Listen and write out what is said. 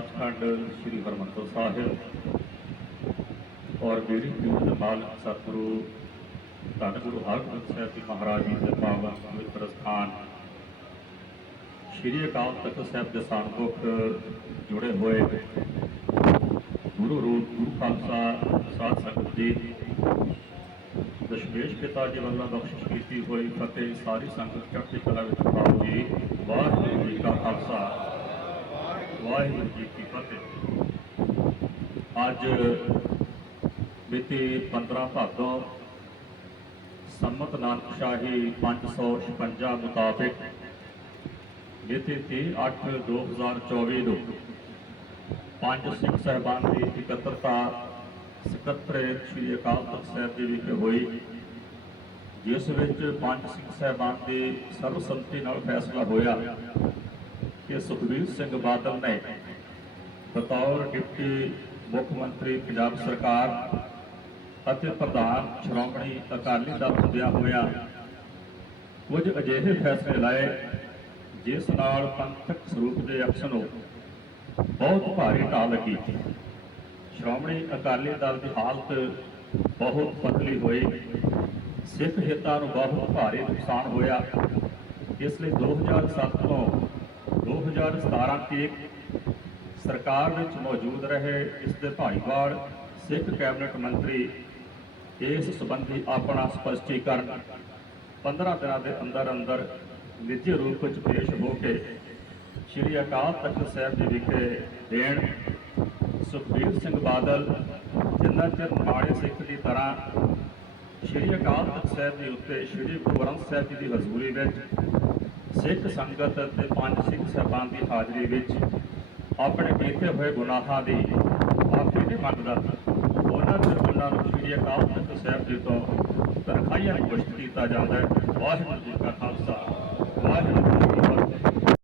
ਸ੍ਰੀ ਹਰਮੰਦਰ ਸਾਹਿਬ ਔਰ ਮੇਰੀ ਪੀਰ ਮਾਲਕ ਸਤਿਗੁਰੂ, ਧੰਨ ਗੁਰੂ ਹਰਗੋਬਿੰਦ ਸਾਹਿਬ ਜੀ ਮਹਾਰਾਜ ਜੀ ਦੇ ਪਾਵਨ ਪਵਿੱਤਰ ਸਥਾਨ, ਸ੍ਰੀ ਅਕਾਲ ਤਖਤ ਸਾਹਿਬ ਦੇ ਸਨਮੁਖ ਜੁੜੇ ਹੋਏ ਗੁਰੂ ਰੂਪ, ਗੁਰੂ ਖਾਲਸਾ, ਸਾਧ ਸੰਗਤ ਜੀ, ਦਸ਼ਮੇਸ਼ ਪਿਤਾ ਜੀ ਵੱਲੋਂ ਬਖਸ਼ਿਸ਼ ਕੀਤੀ ਹੋਈ ਫਤਿਹ, ਸਾਰੀ ਸੰਗਤ ਚੜ੍ਹਦੀ ਕਲਾ ਵਿੱਚ ਪਾਓ ਜੀ, ਵਾਹਿਗੁਰੂ ਜੀ ਕਾ ਖਾਲਸਾ। ਵਾਹਿਗੁਰੂ ਜੀ ਕੀ ਫਤਿਹ। ਅੱਜ ਮਿਤੀ 15 ਭਾਦੋਂ ਸੰਮਤ ਨਾਨਕ ਸ਼ਾਹੀ 556 ਮੁਤਾਬਿਕ ਮਿਤੀ 30/8/2024 ਨੂੰ ਪੰਜ ਸਿੱਖ ਸਹਿਬਾਨ ਦੀ ਇਕੱਤਰਤਾ ਸਕੱਤਰੇਤ ਸ੍ਰੀ ਅਕਾਲ ਤਖਤ ਸਾਹਿਬ ਜੀ ਵਿਖੇ ਹੋਈ, ਜਿਸ ਵਿੱਚ ਪੰਜ ਸਿੱਖ ਸਹਿਬਾਨ ਦੇ ਸਰਬਸੰਮਤੀ ਨਾਲ ਫੈਸਲਾ ਹੋਇਆ। ਕਿ ਸੁਖਬੀਰ ਸਿੰਘ ਬਾਦਲ ਨੇ ਬਤੌਰ ਡਿਪਟੀ ਮੁੱਖ ਮੰਤਰੀ ਪੰਜਾਬ ਸਰਕਾਰ ਅਤੇ ਪ੍ਰਧਾਨ ਸ਼੍ਰੋਮਣੀ ਅਕਾਲੀ ਦਲ ਹੁੰਦਿਆਂ ਹੋਇਆ ਕੁਝ ਅਜਿਹੇ ਫੈਸਲੇ ਲਾਏ, ਜਿਸ ਨਾਲ ਪੰਥਕ ਸਰੂਪ ਦੇ ਅਕਸ ਨੂੰ ਬਹੁਤ ਭਾਰੀ ਢਾਹ ਲੱਗੀ। ਸ਼੍ਰੋਮਣੀ ਅਕਾਲੀ ਦਲ ਦੀ ਹਾਲਤ ਬਹੁਤ ਪਤਲੀ ਹੋਈ। ਸਿੱਖ ਹਿੱਤਾਂ ਨੂੰ ਬਹੁਤ ਭਾਰੀ ਨੁਕਸਾਨ ਹੋਇਆ। ਇਸ ਲਈ 2007 ਤੋਂ 2017 ਤੱਕ ਸਰਕਾਰ ਵਿੱਚ ਮੌਜੂਦ ਰਹੇ ਇਸ ਦੇ ਭਾਈਵਾਲ ਸਿੱਖ ਕੈਬਨਿਟ ਮੰਤਰੀ ਇਸ ਸੰਬੰਧੀ ਆਪਣਾ ਸਪਸ਼ਟੀਕਰਨ 15 ਦਿਨਾਂ ਦੇ ਅੰਦਰ ਅੰਦਰ ਨਿੱਜੀ ਰੂਪ ਵਿੱਚ ਪੇਸ਼ ਹੋ ਕੇ ਸ਼੍ਰੀ ਅਕਾਲ ਤਖਤ ਸਾਹਿਬ ਜੀ ਵਿਖੇ ਦੇਣ। ਸੁਖਬੀਰ ਸਿੰਘ ਬਾਦਲ ਜਿੰਨਾ ਚਿਰ ਮਾੜੇ ਸਿੱਖ ਦੀ ਤਰ੍ਹਾਂ ਸ਼੍ਰੀ ਅਕਾਲ ਤਖਤ ਸਾਹਿਬ ਜੀ ਉੱਤੇ ਸ਼੍ਰੀ ਗੁਰੂ ਗ੍ਰੰਥ ਸਾਹਿਬ ਜੀ ਦੀ ਹਜ਼ੂਰੀ ਵਿੱਚ ਸਿੱਖ ਸੰਗਤ ਅਤੇ ਪੰਜ ਸਿੱਖ ਸਾਹਿਬਾਨ ਦੀ ਹਾਜ਼ਰੀ ਵਿੱਚ ਆਪਣੇ ਬੀਤੇ ਹੋਏ ਗੁਨਾਹਾਂ ਦੀ ਮਾਫੀ ਨਹੀਂ ਮੰਗਦਾ ਉਹਨਾਂ ਦੇ ਉਹਨਾਂ ਨੂੰ ਸ਼੍ਰੀ ਅਕਾਲ ਤਖਤ ਸਾਹਿਬ ਜੀ ਤੋਂ ਤਨਖਾਹੀਆਂ ਪੁਸ਼ਟ ਕੀਤਾ ਜਾਂਦਾ ਹੈ। ਵਾਹਿਗੁਰੂ ਜੀ ਕਾ ਖਾਲਸਾ, ਵਾਹਿਗੁਰੂ ਜੀ ਕੀ ਫਤਿਹ।